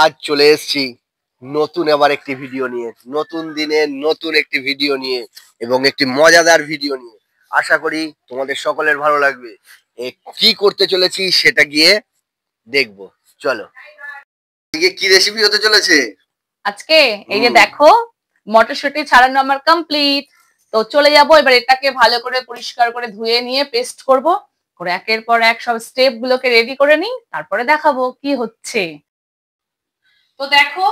আজ চলে এসেছি নতুন আবার একটি ভিডিও নিয়ে, নতুন দিনে নতুন একটি ভিডিও নিয়ে এবং একটি মজাদার ভিডিও নিয়ে। আশা করি তোমাদের সকলের ভালো লাগবে। কি করতে চলেছি সেটা গিয়ে দেখবো। চলো, আজকে কি রেসিপি হতে চলেছে? আজকে এই যে দেখো, মটরশুঁটি ছাড়ানো আমার কমপ্লিট। তো চলে যাবো এবার, এটাকে ভালো করে পরিষ্কার করে ধুয়ে নিয়ে পেস্ট করব। করে একের পর এক সব স্টেপ গুলোকে রেডি করে নিই, তারপরে দেখাবো কি হচ্ছে। তো দেখো,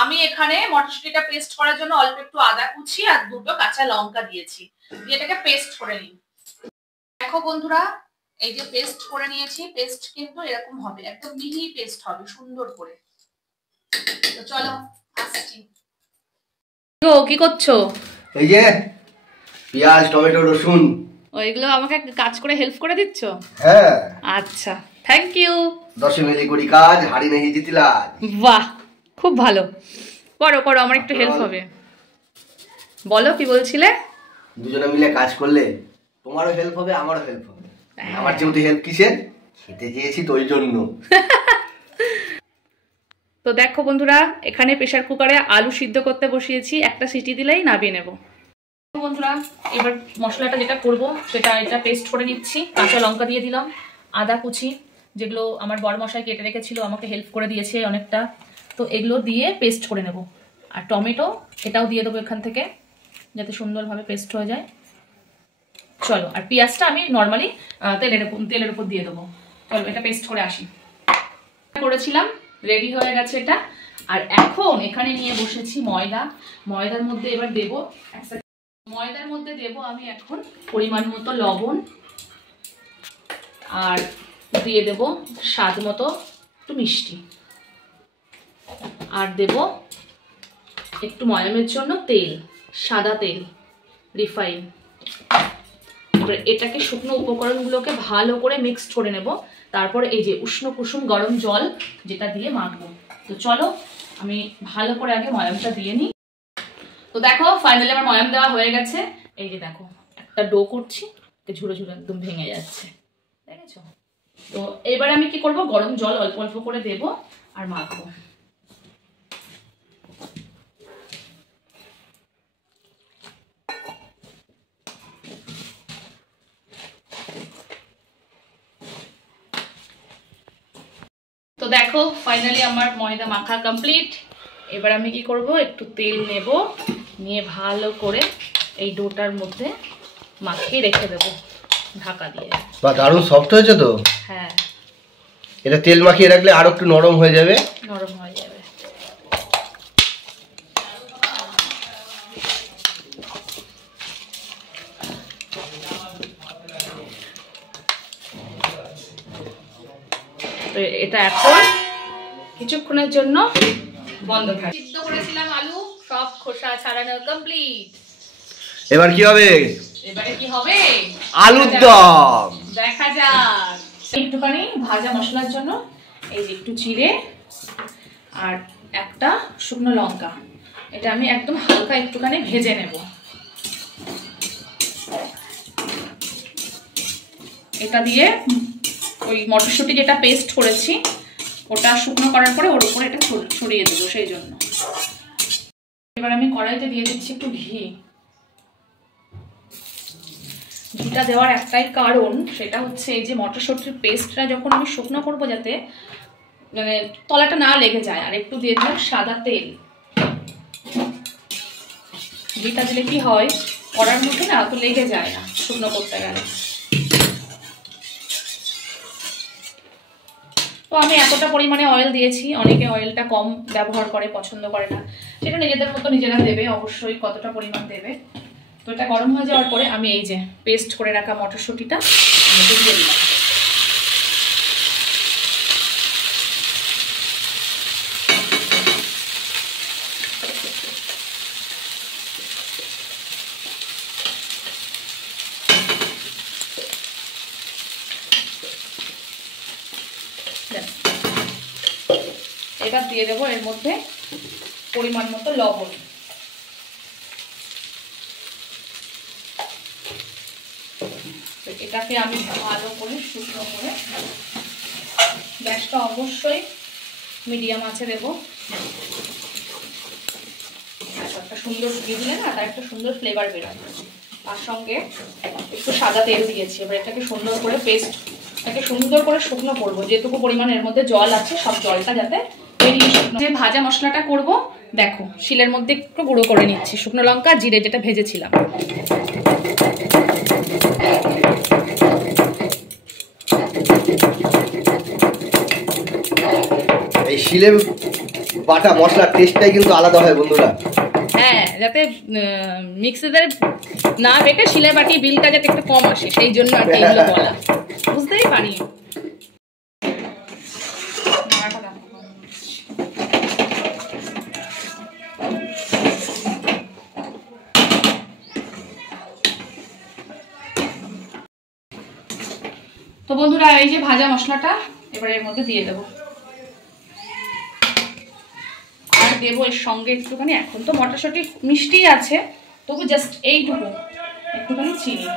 আমি এখানে মটরশুঁটিটা পেস্ট করার জন্য অল্প একটু আদা কুচি আর দুটো কাঁচা লঙ্কা দিয়েছি, দিয়ে এটাকে পেস্ট করে নিই। দেখো বন্ধুরা, এই যে পেস্ট করে নিয়েছি, পেস্ট কিন্তু এরকম হবে, একদম মিহি পেস্ট হবে সুন্দর করে। তো চলো আসছি। কি করছো? এই যে পেঁয়াজ, টমেটো, রসুন, ওইগুলো আমাকে কাজ করে হেল্প করে দিচ্ছ? হ্যাঁ। আচ্ছা, থ্যাংক ইউ। 10 মিনিট করি কাজ, হাড়ি নেই জিতিলা। বাহ, খুব ভালো। করো করো, আমার একটু হেল্প হবে। বলো কি বলছিলে? দুজনে মিলে কাজ করলে তোমারও হেল্প হবে, আমারও হেল্প হবে। আমার যেহেতু হেল্প কিসের, খেতে চেয়েছি তো ওই জন্য। তো দেখো বন্ধুরা, এখানে প্রেসার কুকারে আলু সিদ্ধ করতে বসিয়েছি, একটা সিটি দিলেই নামিয়ে নেব। বন্ধুরা, এবার মশলাটা যেটা করব সেটা এটা পেস্ট করে নিচ্ছি। কাঁচা লঙ্কা দিয়ে দিলাম, আদা কুচি, যেগুলো আমার বড় মশাই কেটে রেখেছিল, আমাকে হেল্প করে দিয়েছে অনেকটা, তো এগুলো দিয়ে পেস্ট করে নেব। আর টমেটো এটাও দিয়ে দেবো এখান থেকে, যাতে সুন্দরভাবে পেস্ট হয়ে যায়। চলো, আর পেঁয়াজটা আমি নর্মালি তেলের উপর দিয়ে দেবো। চলো এটা পেস্ট করে আসি। করেছিলাম, রেডি হয়ে গেছে এটা। আর এখন এখানে নিয়ে বসেছি ময়দা। ময়দার মধ্যে এবার দেবো আমি এখন পরিমাণ মতো লবণ, আর দিয়ে দেব স্বাদ মতো একটু মিষ্টি, আর দেব একটু ময়ামের জন্য তেল, সাদা তেল, রিফাইন। এটাকে শুকনো উপকরণগুলোকে ভালো করে মিক্সড করে নেব। তারপর এই যে উষ্ণ কুসুম গরম জল, যেটা দিয়ে মাখবো। তো চলো আমি ভালো করে আগে ময়ামটা দিয়ে নিই। তো দেখো, ফাইনালি আমার ময়াম দেওয়া হয়ে গেছে। এই যে দেখো, একটা ডো করছি, ঝুড়ো ঝুড়ো একদম ভেঙে যাচ্ছে, দেখেছো? তো এবারে আমি কি করব, গরম জল অল্প অল্প করে দেব আর মাখবো। তো দেখো, ফাইনালি আমার ময়দা মাখা কমপ্লিট। এবার আমি কি করব, একটু তেল নেব, নিয়ে ভালো করে এই ডোটার মধ্যে মাখিয়ে রেখে দেবো ঢাকা দিয়ে। বা দারুণ সফট হয়েছে তো। হ্যাঁ, এটা তেল মাখিয়ে রাখলে আরো একটু নরম হয়ে যাবে। নরম হয়ে যাবে। এটা এখন কিছুক্ষণের জন্য বন্ধ থাকবে। সিদ্ধ করেছিলাম আলু, সব খোসা ছাড়ানো কমপ্লিট। এবার কি হবে? এবারে কি হবে? আলুর দম। দেখা যাক। একটুখানি ভাজা মশলার জন্য এই যে একটু জিরে আর একটা শুকনো লঙ্কা, এটা আমি একদম হালকা একটুখানি ভেজে নেব। এটা দিয়ে ওই মটরশুঁটি যেটা পেস্ট করেছি ওটা শুকনো করার পরে ওর উপরে এটা ছড়িয়ে দেবো, সেই জন্য। এবার আমি কড়াইতে দিয়ে দিচ্ছি একটু ঘি। ঘিটা দেওয়ার একটাই কারণ, সেটা হচ্ছে এই যে মটরশুঁটির পেস্টটা যখন আমি শুকনো করবো, যাতে মানে তলাটা না লেগে যায়। আর একটু দিয়ে দিলাম সাদা তেল। ঘিটা দিলে কি হয়, কড়ার মধ্যে না তো লেগে যায় না শুকনো করতে গেলে। তো আমি এতটা পরিমাণে অয়েল দিয়েছি, অনেকে অয়েলটা কম ব্যবহার করে, পছন্দ করে না, সেটা নিজেদের মতো নিজেরা দেবে অবশ্যই কতটা পরিমাণ দেবে। তো এটা গরম হয়ে যাওয়ার পরে আমি এই যে পেস্ট করে রাখা মটরশুঁটিটা দিয়ে দিলাম। এবার দিয়ে দেবো এর মধ্যে পরিমাণ মতো লবণ। এটাকে আমি ভালো করে শুকনো করে, গ্যাসটা অবশ্যই মিডিয়াম আছে দেবো। একটা সুন্দর দিয়ে দিলে না তার একটা সুন্দর ফ্লেভার বেরোয়। তার সঙ্গে একটু সাদা তেল দিয়েছি। এবার এটাকে সুন্দর করে পেস্টটাকে সুন্দর করে শুকনো করবো। যেটুকু পরিমাণ এর মধ্যে জল আছে সব জলটা যাতে বেরিয়ে শুকনো। যে ভাজা মশলাটা করব দেখো শিলের মধ্যে একটু গুঁড়ো করে নিচ্ছি। শুকনো লঙ্কা জিরে যেটা ভেজেছিলাম। এই শিলে বাটা মশলার টেস্টটাই কিন্তু আলাদা হয় বন্ধুরা। হ্যাঁ, যাতে মিক্সিতে না বেটে শিলে বাটি বিলটা যাতে একটু কম আসে সেই জন্য আর কি এগুলো বলা। বুঝতেই পারি। তো বন্ধুরা এই যে ভাজা মশলাটা এবার এর মধ্যে দিয়ে দেবো। আর দেবো এর সঙ্গে একটুখানি, এখন তো মটরশুঁটি মিষ্টি আছে তবু জাস্ট এইটুকু একটুখানি চিনি।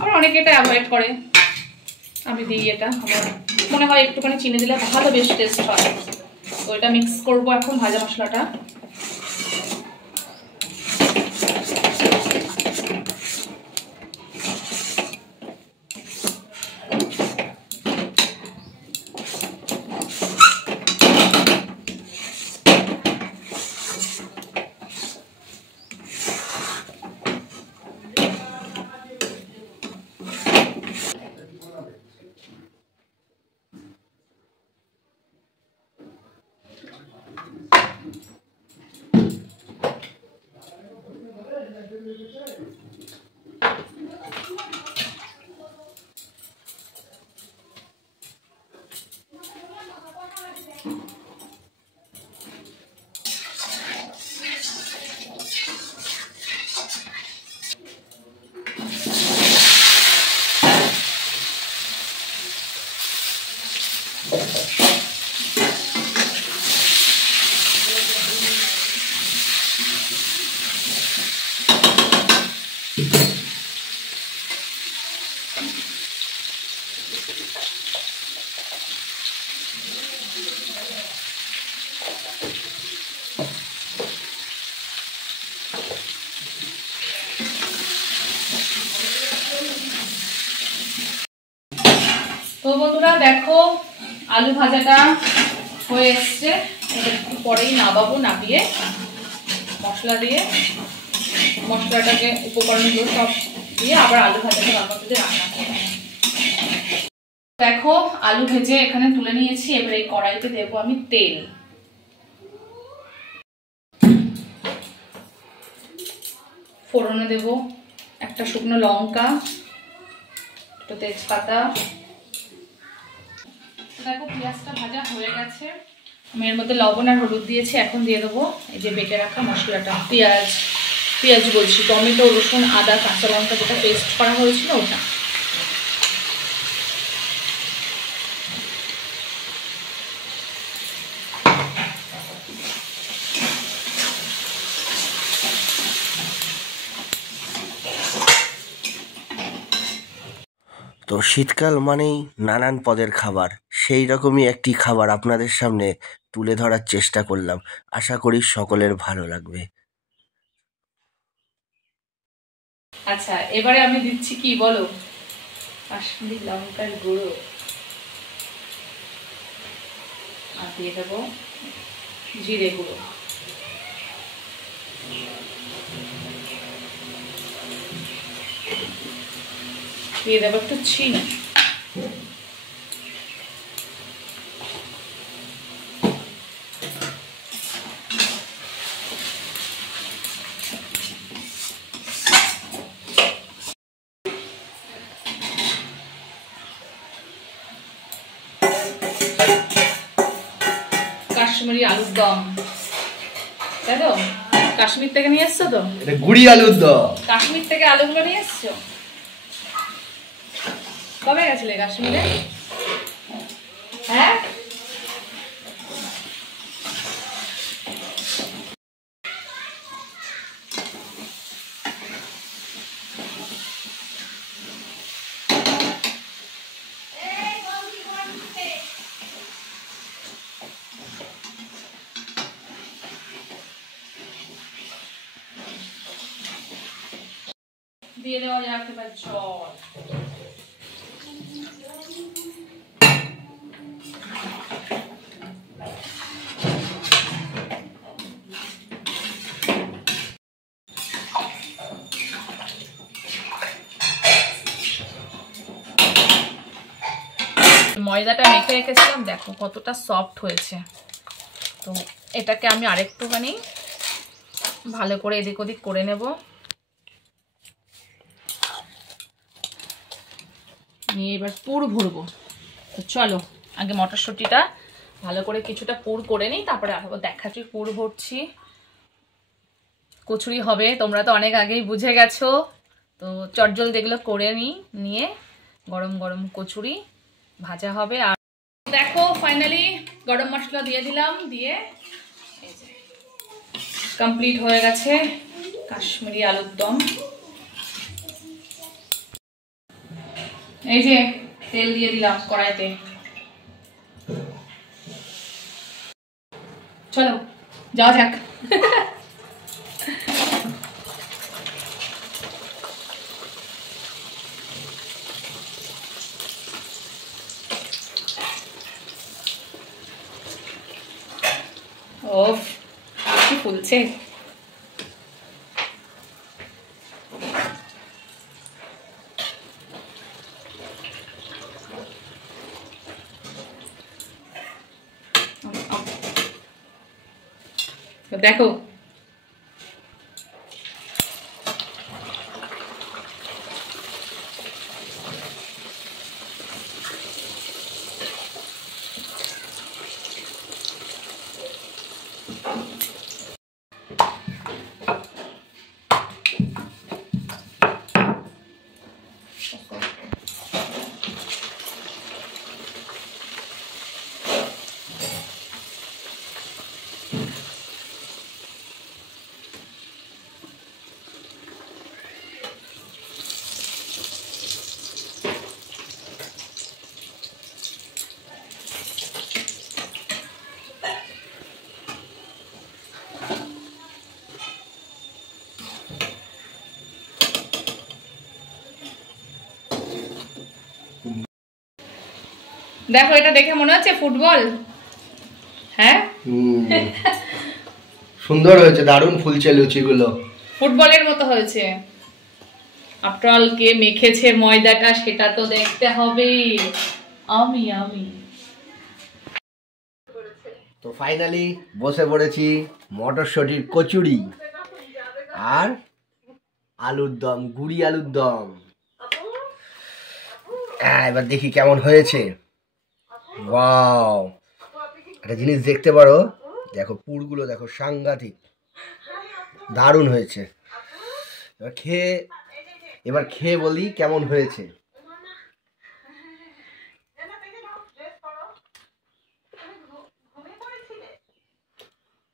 আবার অনেকে এটা অ্যাভয়েড করে, আমি দিই এটা। আমার মনে হয় একটুখানি চিনি দিলে ভালো বেশ টেস্ট হয়। তো এটা মিক্স করবো এখন ভাজা মশলাটা। তো বন্ধুরা দেখো আলু ভাজাটা হয়ে এসছে। একটু পরেই নামাবো, নামিয়ে মশলা দিয়ে মশলাটাকে উপকরণগুলো সব দিয়ে আবার আলু ভাজাটা রান্না দিয়ে রান্না করবো। দেখো আলু ভেজে এখানে তুলে নিয়েছি। এবার এই কড়াইতে দেবো আমি তেল। ফোড়নে দেবো একটা শুকনো লঙ্কা, একটু তেজপাতা। দেখো পেঁয়াজটা ভাজা হয়ে গেছে। আমি এর মধ্যে লবণ আর হলুদ দিয়েছি। এখন দিয়ে দেবো এই যে বেটে রাখা মশলাটা। পেঁয়াজ বলছি, টমেটো, রসুন, আদা, কাঁচা লঙ্কা যেটা পেস্ট করা হয়েছিল ওটা। তো শীতকাল মানেই নানান পদের খাবার, সেই রকমই একটি খাবার আপনাদের সামনে তুলে ধরার চেষ্টা করলাম। আশা করি সকলের ভালো লাগবে। আচ্ছা এবারে আমি দিচ্ছি কি বলো, কাশ্মীরি লঙ্কার গুঁড়ো। আর দিয়ে দেবো জিরে গুঁড়ো। দিয়ে দেবো একটু চিনি। কাশ্মীরি আলুর দম, তাই তো? কাশ্মীর থেকে নিয়ে এসছো তো? এটা গুড়ি আলুর দম। কাশ্মীর থেকে আলুগুলো নিয়ে এসছো? কবে গেছিলে কাশ্মীরে? হ্যাঁ দিয়ে দেওয়া যাক এবার জল। ময়দাটা মেখে রেখেছিলাম, দেখো কতটা সফট হয়েছে। তো এটাকে আমি আরেকটুখানি ভালো করে এদিক ওদিক করে নেব। নিয়ে এবার পুর ভরবো। তো চলো আগে মটরশুঁটিটা ভালো করে কিছুটা পুর করে নিই, তারপরে আবার দেখাচ্ছি পুর ভরছি। কচুরি হবে, তোমরা তো অনেক আগেই বুঝে গেছো। তো চটজল যেগুলো করে নিয়ে গরম গরম কচুরি ভাজা হবে। আর দেখো ফাইনালি গরম মশলা দিয়ে দিলাম, দিয়ে কমপ্লিট হয়ে গেছে কাশ্মীরি আলুর দম। এই যে তেল দিয়ে দিলাম কড়াইতে। চলো যাওয়া যাক। ও কি ফুলছে। দেখো দেখো এটা দেখে মনে হচ্ছে ফুটবল। হ্যাঁ সুন্দর হয়েছে, দারুণ ফুলছে লুচিগুলো, ফুটবলের মতো হয়েছে। আফটার অল কে মেখেছে ময়দাটা সেটা তো দেখতে হবে। আমি তো ফাইনালি বসে পড়েছি মটরশুঁটির কচুরি আর আলুর দম, গুড়ি আলুর দম। এবার দেখি কেমন হয়েছে। ওয়াও, একটা জিনিস দেখতে পারো, দেখো পুরগুলো দেখো, সাংঘাতিক দারুণ হয়েছে। এবার খেয়ে বলি কেমন হয়েছে।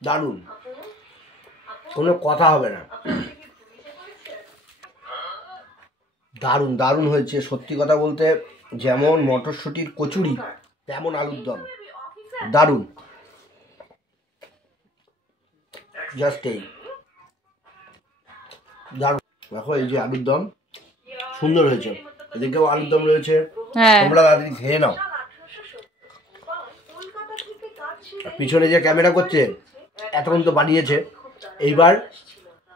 দারুণ, কোনো কথা হবে না। দারুণ দারুণ হয়েছে সত্যি কথা বলতে, যেমন মটরশুঁটির কচুরি তেমন আলুর দম, দারুণ। জাস্ট এই দারুণ। দেখো এই যে আলুর দম সুন্দর হয়েছে, এদিকেও আলুর দম রয়েছে, তোমরা তাড়াতাড়ি খেয়ে নাও। পিছনে যে ক্যামেরা করছে এতক্ষণ তো বানিয়েছে, এইবার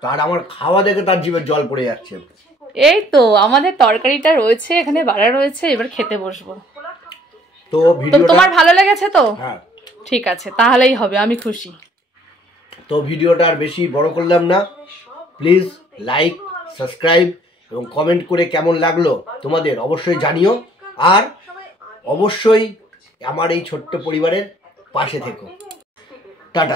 তার আমার খাওয়া দেখে তার জিভের জল পড়ে যাচ্ছে। এই তো আমাদের তরকারিটা রয়েছে এখানে, বাড়া রয়েছে, এবার খেতে বসবো। তো ভিডিও তোমার ভালো লেগেছে তো? হ্যাঁ ঠিক আছে, তাহলেই হবে, আমি খুশি। তো ভিডিওটা আর বেশি বড় করলাম না, প্লিজ লাইক, সাবস্ক্রাইব এবং কমেন্ট করে কেমন লাগলো তোমাদের অবশ্যই জানিও। আর অবশ্যই আমার এই ছোট্ট পরিবারের পাশে থেকো। টাটা।